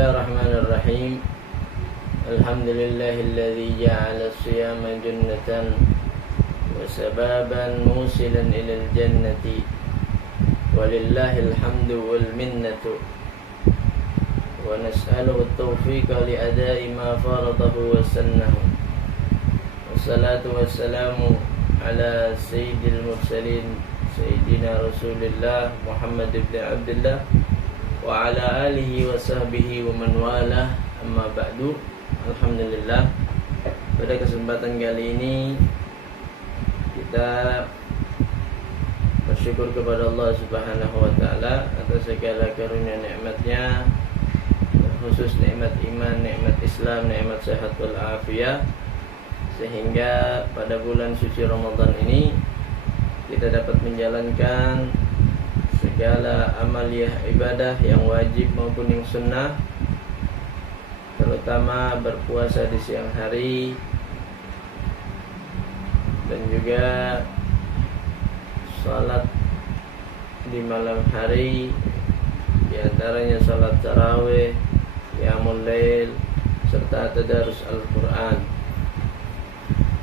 Bismillahirrahmanirrahim. Alhamdulillahilladzi ja'ala as-siyama jannatan wa sababan musilan ilal jannati. Walillahil hamdu wal minnatu. Wa nas'aluhu at-tawfiqa li ada'i ma faradahu wa sannahu. Wassalatu wassalamu ala sayyidil mursalin sayyidina Rasulillah Muhammad ibn Abdullah wa ala alihi wa sahbihi wa man walah, amma ba'du. Alhamdulillah, pada kesempatan kali ini kita bersyukur kepada Allah Subhanahu wa taala atas segala karunia nikmatnya, khusus nikmat iman, nikmat Islam, nikmat sehat wal afiyah, sehingga pada bulan suci Ramadan ini kita dapat menjalankan segala amaliyah ibadah yang wajib maupun yang sunnah, terutama berpuasa di siang hari dan juga salat di malam hari, di antaranya salat tarawih, qiyamul lail, serta tadarus Al-Quran.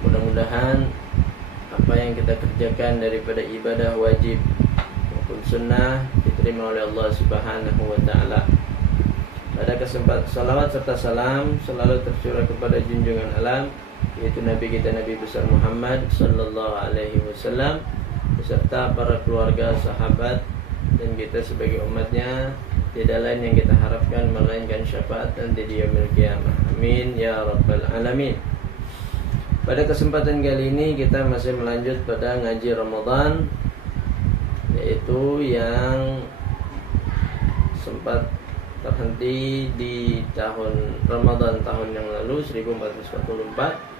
Mudah-mudahan apa yang kita kerjakan daripada ibadah wajib maupun sunnah diterima oleh Allah Subhanahu wa taala. Pada kesempatan salawat serta salam selalu tercurah kepada junjungan alam, yaitu Nabi kita Nabi besar Muhammad sallallahu alaihi wasallam beserta para keluarga, sahabat, dan kita sebagai umatnya. Tidak lain yang kita harapkan melainkan syafaat nanti di yaumil qiyamah. Amin ya rabbal alamin. Pada kesempatan kali ini kita masih melanjut pada ngaji Ramadan, yaitu yang sempat terhenti di tahun Ramadan tahun yang lalu 1444.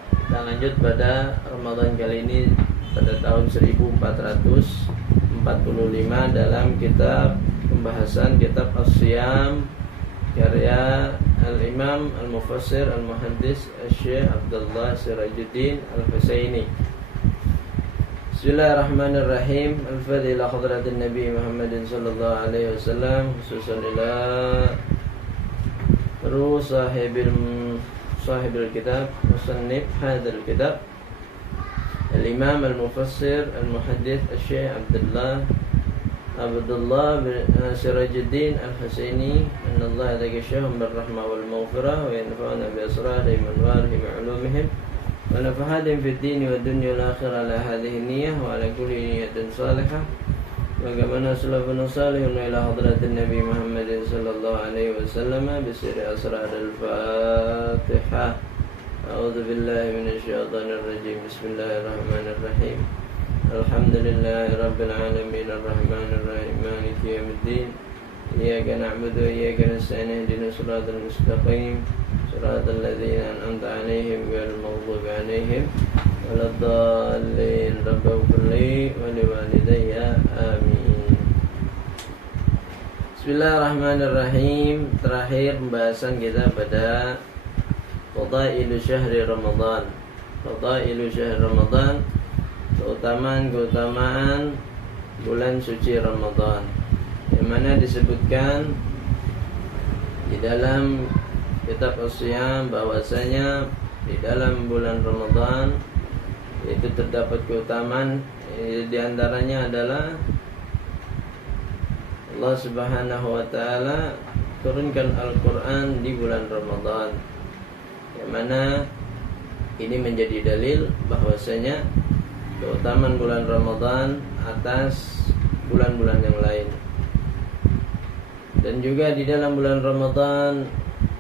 Kita lanjut pada Ramadan kali ini pada tahun 1445 dalam kitab pembahasan kitab As-Siyam karya Al-Imam Al-Mufassir Al-Muhaddis Syekh Abdullah Sirajuddin Al-Husaini. Bismillahirrahmanirrahim. Al-Fadhilah Hadratin Nabi Muhammadin sallallahu alaihi wasallam, khususan ila ruh sahibil kitab musannif hadzal kitab Al-Imam Al-Mufassir Al-Muhaddis Syekh Abdullah bin Sirajuddin Al-Husaini, anallahu taghashahum birrahmah wal maghfirah wa yanfa'una bi asrarihim wa anwarihim wa ulumihim wa nafa'adim fid din wa dunya wal akhirah ala hadhihi niyyah wa ala kulli niyyatin salihah. Bagaimana salafun salihun ila hadratin Nabi Muhammad sallallahu alaihi wasallam bi sirri asrar al-Fatihah. A'udzu billahi minasy syaithanir rajim. Bismillahirrahmanirrahim. Alhamdulillahi rabbil alamin arrahmanir rahim maliki yaumiddin. Iyyaka na'budu wa iyyaka nasta'in ihdinas siratal mustaqim siratal ladzina an'amta 'alaihim ghairil maghdubi 'alaihim waladdallin. Rabbighfirli wa liwalidayya amin. Bismillahirrahmanirrahim. Terakhir pembahasan kita pada Fadailu Syahri Ramadan. Fadailu Syahri Ramadan, keutamaan bulan suci Ramadan, yang mana disebutkan di dalam kitab As-Siyam bahwasanya di dalam bulan Ramadan itu terdapat keutamaan, di antaranya adalah Allah Subhanahu wa taala turunkan Al-Quran di bulan Ramadan, yang mana ini menjadi dalil bahwasanya keutamaan bulan Ramadan atas bulan-bulan yang lain. Dan juga di dalam bulan Ramadan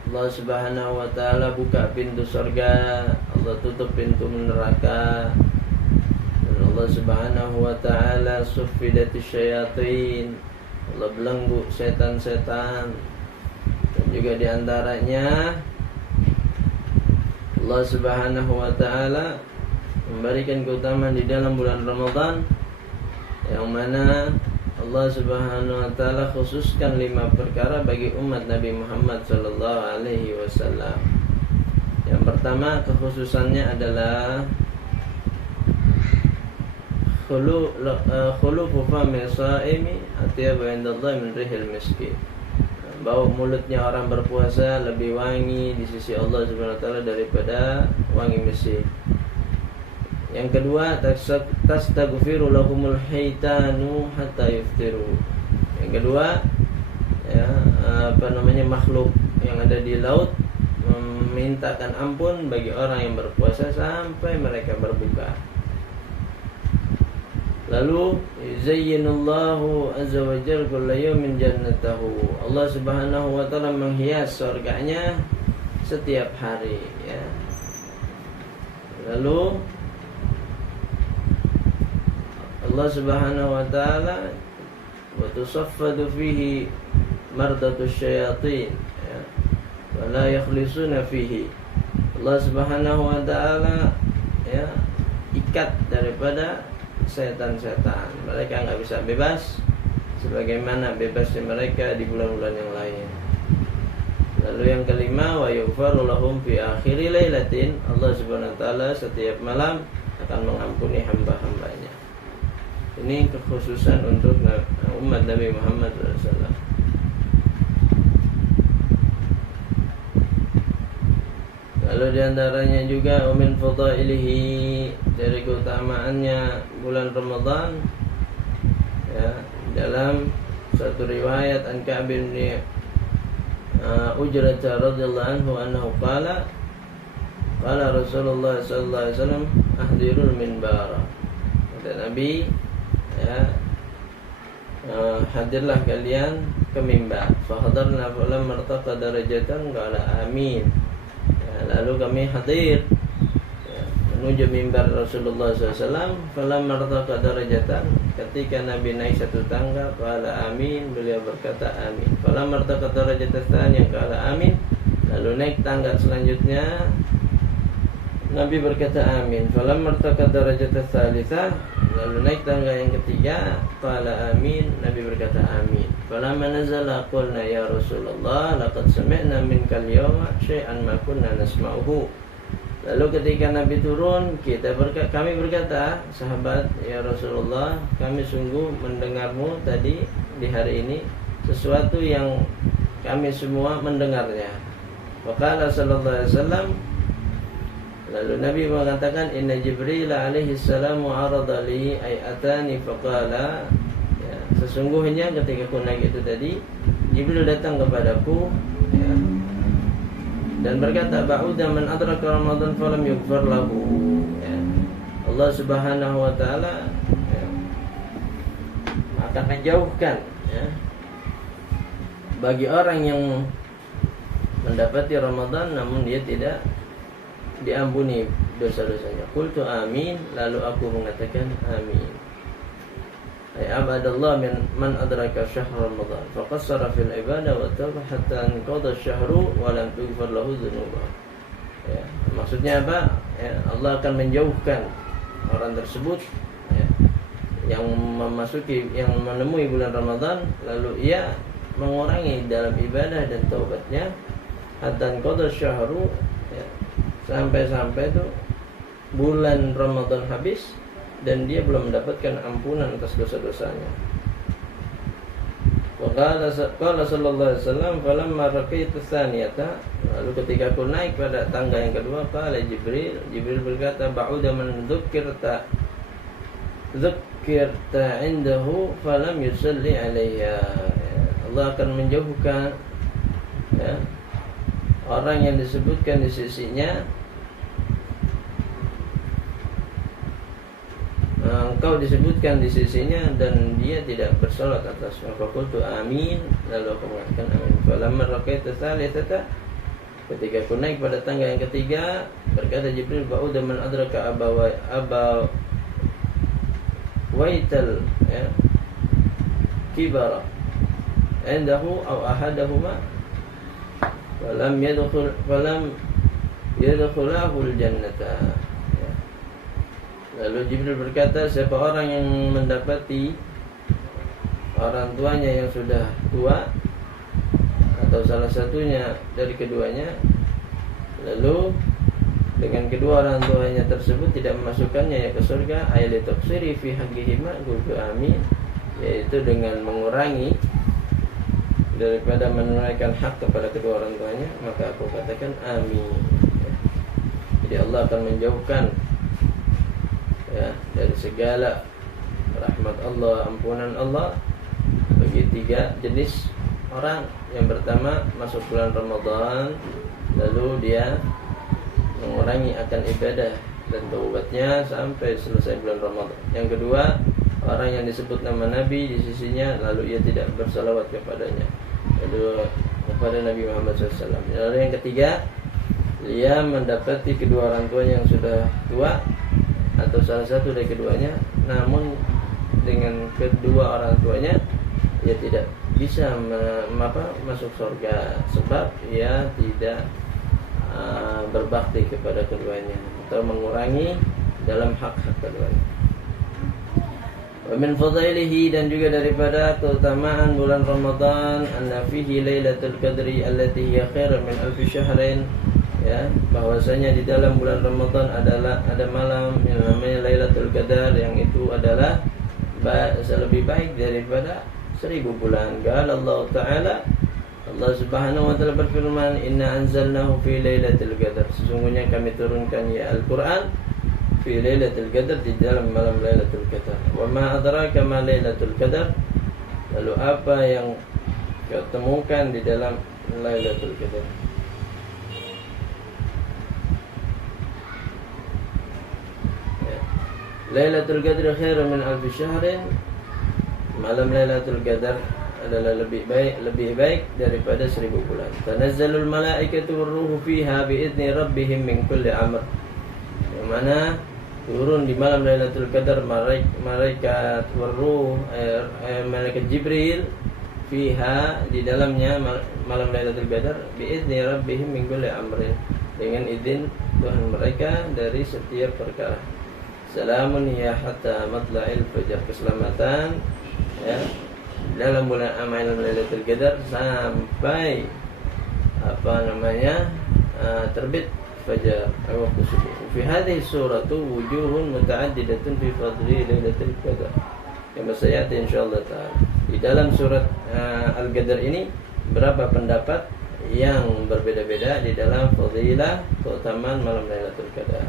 Allah Subhanahu wa taala buka pintu surga, Allah tutup pintu neraka. Dan Allah Subhanahu wa taala suffidatis syayatin, Allah belenggu setan-setan. Dan juga di antaranya Allah Subhanahu wa taala memberikan keutamaan di dalam bulan Ramadan, yang mana Allah Subhanahu wa taala khususkan 5 perkara bagi umat Nabi Muhammad sallallahu alaihi wasallam. Yang pertama kekhususannya adalah khulufu fami shaimi atyabu indallahi min rihil miski. bau mulutnya orang berpuasa lebih wangi di sisi Allah Subhanahu wa taala daripada wangi misik. Yang kedua, tastaghfiru lahumul haitanu hatta yuftiru. Yang kedua, ya, makhluk yang ada di laut memintakan ampun bagi orang yang berpuasa sampai mereka berbuka. Lalu zayyinallahu azza wa jalla kulla yawmin jannatahu. Allah Subhanahu wa taala menghias surganya setiap hari, ya. Lalu Allah Subhanahu wa taala wa tusaffadu fihi mardatus syayatin, ya. Wa la yakhlisuna fihi. Allah Subhanahu wa taala, ya, ikat daripada setan-setan. Mereka nggak bisa bebas sebagaimana bebasnya mereka di bulan-bulan yang lain. Lalu yang kelima, wa yughfaru lahum fi akhiri lailatin. Allah Subhanahu wa taala setiap malam akan mengampuni hamba-hambanya. Ini kekhususan untuk umat Nabi Muhammad SAW. Lalu diantaranya juga min fadailihi, dari keutamaannya bulan Ramadan, ya, dalam satu riwayat an Ka'b bin Ujrah radhiyallahu anhu annahu qala Rasulullah sallallahu alaihi wasallam ahdirul minbar. Kata Nabi, ya, hadirlah kalian ke mimbar. Fa hadarna falamma martaqa darajatan qala amin. Lalu kami hadir, ya, menuju mimbar Rasulullah SAW. Falamma martaqa darajatan, ketika Nabi naik satu tangga, qala amin, beliau berkata amin. Falamma martaqa darajatan tsaniyah, qala amin. Lalu naik tangga selanjutnya, Nabi berkata amin. Falamma martaqa darajatan tsalitsah, lalu naik tangga yang ketiga, qala amin, Nabi berkata amin. Falamma nazala qulna ya Rasulullah laqad sami'na minkal yawma syai'an ma kunna nasma'uhu. Lalu ketika Nabi turun, kami berkata, sahabat, ya Rasulullah, kami sungguh mendengarmu tadi di hari ini sesuatu yang kami semua mendengarnya. Waqala sallallahu alaihi wasallam, lalu Nabi mengatakan, inna Jibril alaihi salamu arada li ay atani faqala, ya, sesungguhnya ketika aku naik itu tadi, Jibril datang kepadaku, ya, dan berkata, ba'uda man adraka Ramadan falam yughfar lahu, ya. Allah Subhanahu wa taala, ya, akan menjauhkan, ya, bagi orang yang mendapati Ramadan namun dia tidak diampuni dosa-dosanya. Qultu amin, lalu aku mengatakan amin. Ay abadallah man adraka syahr Ramadan faqassara fil ibadah wa taba hatta anqadha asyhru wa lam tughfar lahu dzunubah. Ya, maksudnya apa? Ya, Allah akan menjauhkan orang tersebut, ya, yang menemui bulan Ramadan lalu ia mengurangi dalam ibadah dan taubatnya hatta anqadha asyhru, ya, sampai itu bulan Ramadan habis dan dia belum mendapatkan ampunan atas dosa-dosanya. Wa qala sallallahu alaihi wasallam falamma raqitu tsaniyata, lalu ketika aku naik pada tangga yang kedua, qala Jibril berkata, ba'uda man dzukirta indahu falam yusalli alaiha. Allah akan menjauhkan, ya, orang yang disebutkan di sisinya, engkau disebutkan di sisinya dan dia tidak bersalat atasnya. Faqultu amin, lalu aku mengatakan amin. Falamma raqaitu tsalitsata, ketika aku naik pada tangga yang ketiga, berkata Jibril, ba'uda man adraka aba waital, ya, kibara indahu aw ahadahuma falam yadkhulahu al-jannata. Lalu Jibril berkata, siapa orang yang mendapati orang tuanya yang sudah tua atau salah satunya dari keduanya, lalu dengan kedua orang tuanya tersebut tidak memasukkannya ya ke surga, ayat tafsiri fi haqqihima, qultu amin, yaitu dengan mengurangi daripada menunaikan hak kepada kedua orang tuanya, maka aku katakan amin. Jadi Allah akan menjauhkan dari segala rahmat Allah, ampunan Allah bagi 3 jenis orang. Yang pertama, masuk bulan Ramadan lalu dia mengurangi akan ibadah dan taubatnya sampai selesai bulan Ramadan. Yang kedua, orang yang disebut nama Nabi di sisinya lalu ia tidak bersalawat kepadanya, lalu kepada Nabi Muhammad SAW. Lalu yang ketiga, dia mendapati kedua orang tuanya yang sudah tua atau salah satu dari keduanya, namun dengan kedua orang tuanya ia tidak bisa masuk surga sebab ia tidak berbakti kepada keduanya atau mengurangi dalam hak-hak keduanya. Wa min fadailihi, dan juga daripada keutamaan bulan Ramadan, anna fihi lailatul qadri allati hiya khairun min alfi syahrin, bahwasanya di dalam bulan Ramadan ada malam yang namanya Lailatul Qadar, yang itu adalah lebih baik daripada 1000 bulan. Qala Allah Ta'ala, Allah Subhanahu wa taala berfirman, inna anzalnahu fi lailatul qadar, sesungguhnya kami turunkan Al-Qur'an fi lailatul qadar, di dalam malam Lailatul Qadar. Wa ma adraka ma Lailatul Qadar, lalu apa yang kau temukan di dalam Lailatul Qadar? Lailatul Qadar khairun min alfi syahrin, malam Lailatul Qadar adalah lebih baik daripada 1000 bulan. Tanazzalul malaikatu warruhu fiha biizni rabbihim min kulli amr, yang mana turun di malam Lailatul Qadar malaikat warruh, malaikat Jibril, fiha di dalamnya malam Lailatul Qadar, biizni rabbihim min kulli amrin, dengan izin Tuhan mereka dari setiap perkara. Salamun ya hatta matla'il fajar, keselamatan dalam bulan malam Lailatul Qadar sampai terbit fajar, waktu subuh. Fi hadhihi suratu wujuhun muta'addidatun fi fadli Lailatul Qadar, yang sayati insyaallah taala. Di dalam surat Al-Qadar ini berapa pendapat yang berbeda-beda di dalam fadilah keutamaan malam Lailatul Qadar.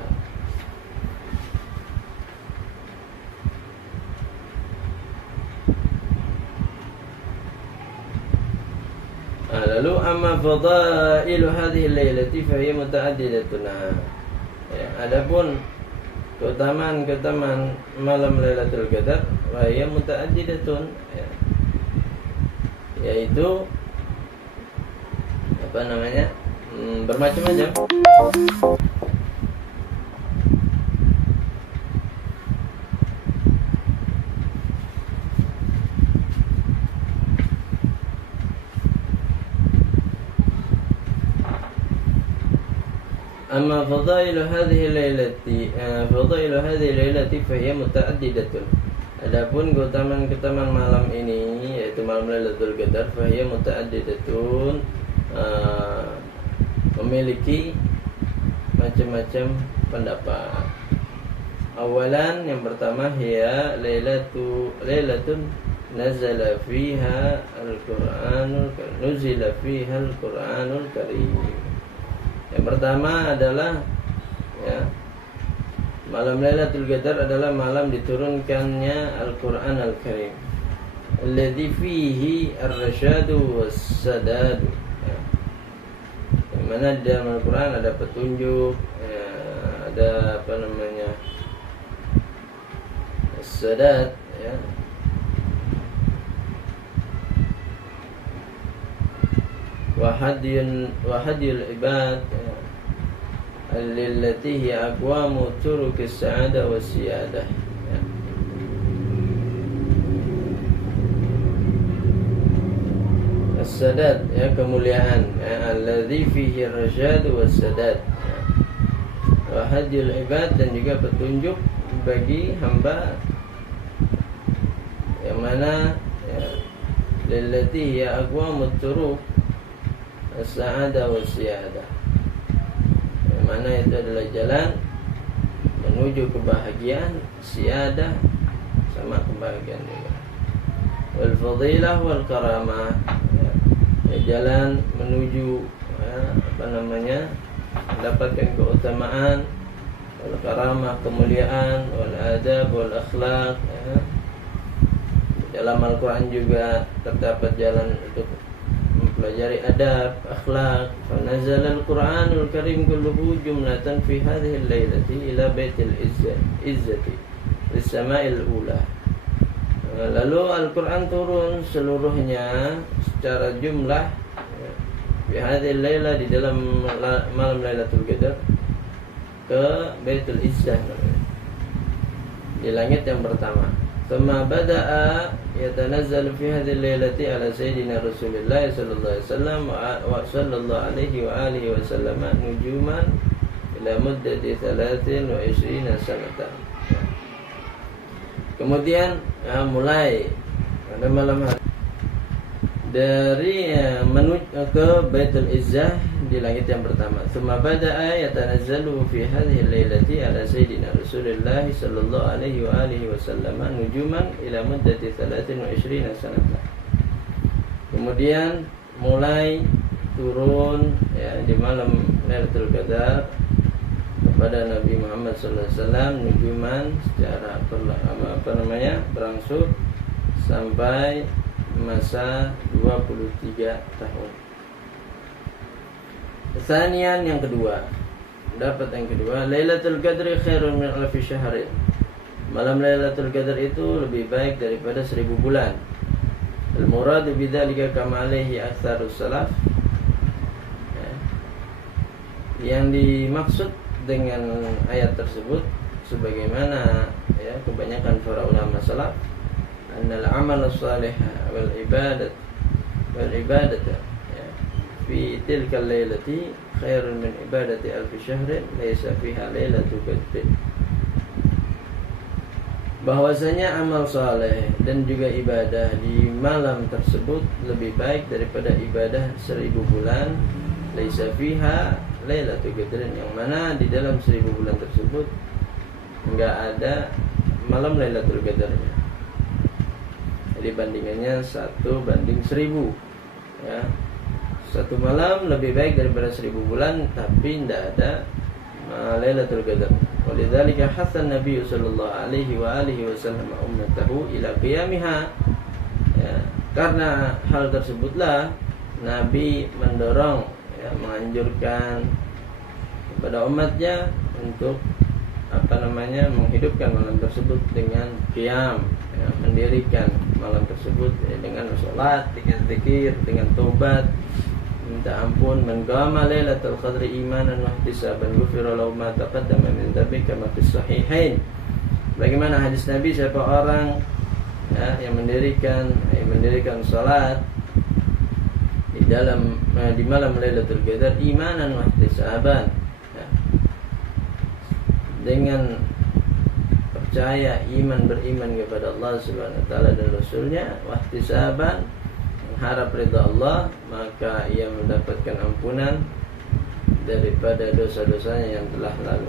Lalu amma fadailu hadhihi lailati fa hiya muta'addidatun. Adapun keutamaan malam Lailatul Qadar, fa hiya muta'addidatun, yaitu bermacam-macam. Amma fadailu hadhihi lailati fa hiya muta'addidatun. Adapun keutamaan malam ini, yaitu malam Lailatul Qadar, fa hiya muta'addidatun, memiliki macam-macam pendapat. Awalan, yang pertama, hiya lailatun nuzila fiha al-Qur'anul Karim. Yang pertama adalah malam Lailatul Qadar adalah malam diturunkannya Al-Qur'an Al-Karim, alladzi fihi ar-rasyadu was-sadad, yang mana di dalam Al-Qur'an ada petunjuk, ada as-sadad, wahadiyul ibad allati hiya aqwamu turuqis sa'adah was-siyadah. As-sadad, kemuliaan, alladzi fihi ar-rasyad was-sadad, wahadiyul ibad, dan juga petunjuk bagi hamba, yang mana allati hiya aqwamu turuq as-sa'adah was-siyadah, yang mana itu adalah jalan menuju kebahagiaan, siyadah sama kebahagiaan juga, wal fadilah wal karamah, jalan menuju mendapatkan keutamaan, wal karamah, kemuliaan, wal adab, wal akhlaq. Dalam Al-Quran juga terdapat jalan untuk mempelajari adab, akhlak. Fanazala al-Quranul Karim kulluhu jumlatan fi hadhihi al-lailati ila baitil izzati lis-sama'il ula. Lalu Al-Quran turun seluruhnya secara jumlah fi hadhihi al-laila, di dalam malam Lailatul Qadar, ke Baitul Izzah, di langit yang pertama. Thumma bada'a yatanazzalu fi hadhihi al-lailati ala sayyidina Rasulillah sallallahu alaihi wasallam wa sallallahu alaihi wa alihi wasallam nujuman ila muddati 23 sanatan. Kemudian mulai pada malam hari dari menuju ke Baitul Izzah di langit yang pertama. Tsumma bada'a yatanazzalu fi hadhihi al-lailati ala sayyidina Rasulillah sallallahu alaihi wa alihi wasallam nujuman ila muddati 23 sanatan. Kemudian mulai turun di malam Lailatul Qadar kepada Nabi Muhammad sallallahu alaihi wasallam nujuman secara berangsur sampai masa 23 tahun. Tsanian, yang kedua, dapat yang kedua, Lailatul Qadri khairun min alfi syahrin. Malam Lailatul Qadar itu lebih baik daripada 1000 bulan. Al-muradu bidzalika kama alaihi aktsarus salaf. Yang dimaksud dengan ayat tersebut, sebagaimana kebanyakan para ulama salaf, annal amal salih wal ibadat fi tilka lailati khairun min ibadati alfi syahrin laisa fiha lailatul qadr. Bahwasanya amal saleh dan juga ibadah di malam tersebut lebih baik daripada ibadah 1000 bulan, laisa fiha lailatul qadr, yang mana di dalam 1000 bulan tersebut enggak ada malam Lailatul Qadarnya. Jadi bandingannya 1:1000, ya. Satu malam lebih baik daripada 1000 bulan, tapi tidak ada Lailatul Qadar. Walidzalika hasan Nabi sallallahu alaihi wa alihi wasallam ummatahu ila qiyamiha. Karena hal tersebutlah Nabi mendorong, menganjurkan kepada umatnya untuk menghidupkan malam tersebut dengan qiyam, mendirikan malam tersebut dengan salat, dengan zikir, dengan tobat, minta ampun. Man qama lailatul qadri imanan wa ihtisaban ghufira lahu ma taqaddama min dzambika kama fis sahihain. Bagaimana hadis Nabi, siapa orang yang mendirikan salat di malam Lailatul Qadar imanan wa ihtisaban, dengan percaya, beriman kepada Allah Subhanahu wa taala dan Rasulnya, wa ihtisaban, mengharap ridha Allah, maka ia mendapatkan ampunan daripada dosa-dosanya yang telah lalu.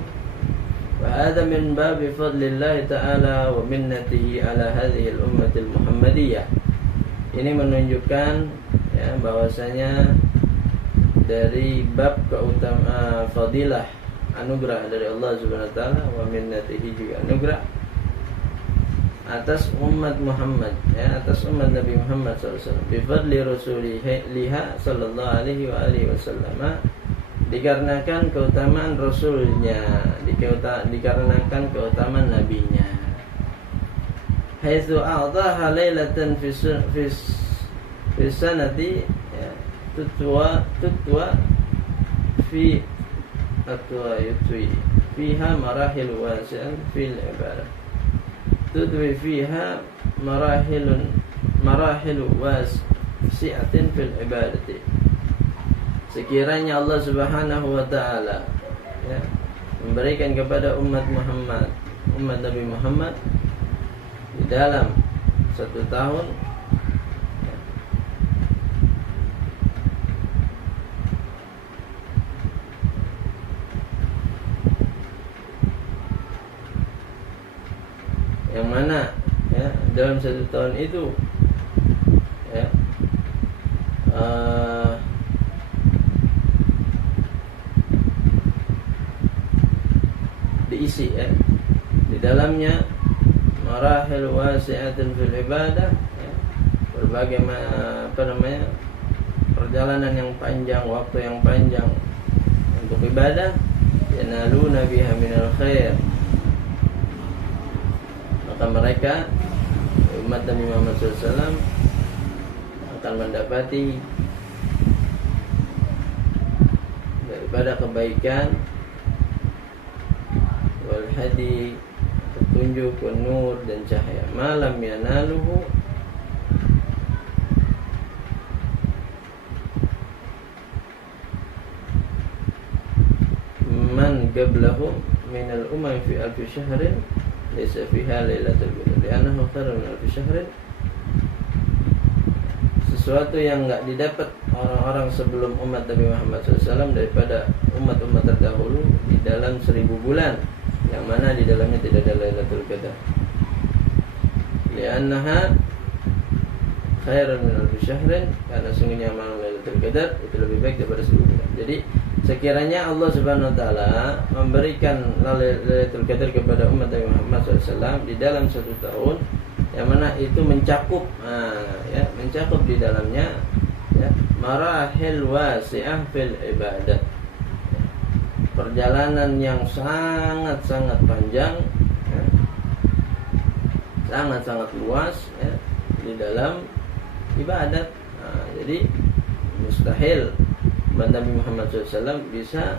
Wa hadza min babi fadlillah ta'ala wa minnatihi ala hadhihi al-ummatil Muhammadiyah. Ini menunjukkan bahwasanya dari bab keutamaan fadilah, anugerah dari Allah Subhanahu wa taala, wa minnatihi, juga anugerah atas umat Muhammad, atas umat Nabi Muhammad sallallahu alaihi wasallam, bi fadli rasuliha sallallahu alaihi wa alihi wasallam, dikarenakan keutamaan rasulnya, dikarenakan keutamaan nabinya. Haitsu a'taha lailatan fi sanati tutwa fi fiha marahil wasi'an fil ibadah. Tudwi fiha marahil wasi'atin fil ibadati. Sekiranya Allah Subhanahu wa taala memberikan kepada umat Muhammad, umat Nabi Muhammad, di dalam 1 tahun yang mana dalam 1 tahun itu diisi ya di dalamnya marahil wasi'atin fil ibadah ya, berbagai perjalanan yang panjang, waktu yang panjang untuk ibadah, yanaluna biha minal khair, maka mereka umat Nabi Muhammad SAW akan mendapati daripada kebaikan, wal hadi, petunjuk, wan nur, dan cahaya, malam yanaluhu, man qablahum minal fi alfi syahrin laysa fiha lailatul qadar li'annahu khairun min alfi syahrin. Sesuatu yang enggak didapat orang-orang sebelum umat Nabi Muhammad SAW daripada umat-umat terdahulu di dalam 1000 bulan, yang mana di dalamnya tidak ada lailatul qadar. Li'annaha khairun min alfi syahrin, karena sungguhnya malam lailatul qadar itu lebih baik daripada 1000 bulan. Jadi sekiranya Allah Subhanahu wa taala memberikan Lailatul Qadar kepada umat Nabi Muhammad SAW di dalam 1 tahun, yang mana itu mencakup mencakup di dalamnya ya, marahil wasi'ah fil ibadah, perjalanan yang sangat-sangat panjang ya, sangat-sangat luas ya, di dalam ibadat. Jadi mustahil Nabi Muhammad SAW bisa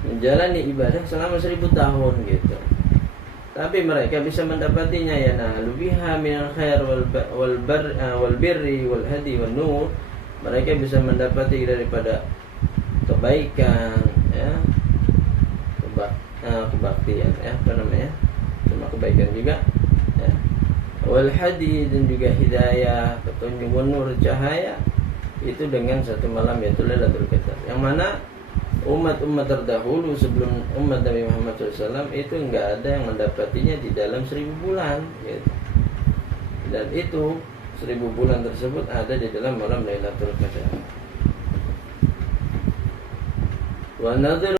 menjalani ibadah selama 1000 tahun gitu. Tapi mereka bisa mendapatinya, ya nalubiha minal khair wal birri wal hadi wal nur. Mereka bisa mendapati daripada kebaikan ya, kebaktian ya, cuma kebaikan juga ya. Wal hadi, dan juga hidayah, petunjuk, wan nur, cahaya, itu dengan 1 malam, yaitu Lailatul Qadar, yang mana umat-umat terdahulu sebelum umat Nabi Muhammad SAW itu enggak ada yang mendapatinya di dalam 1000 bulan gitu. Dan itu 1000 bulan tersebut ada di dalam malam Lailatul Qadar. Wa nadhir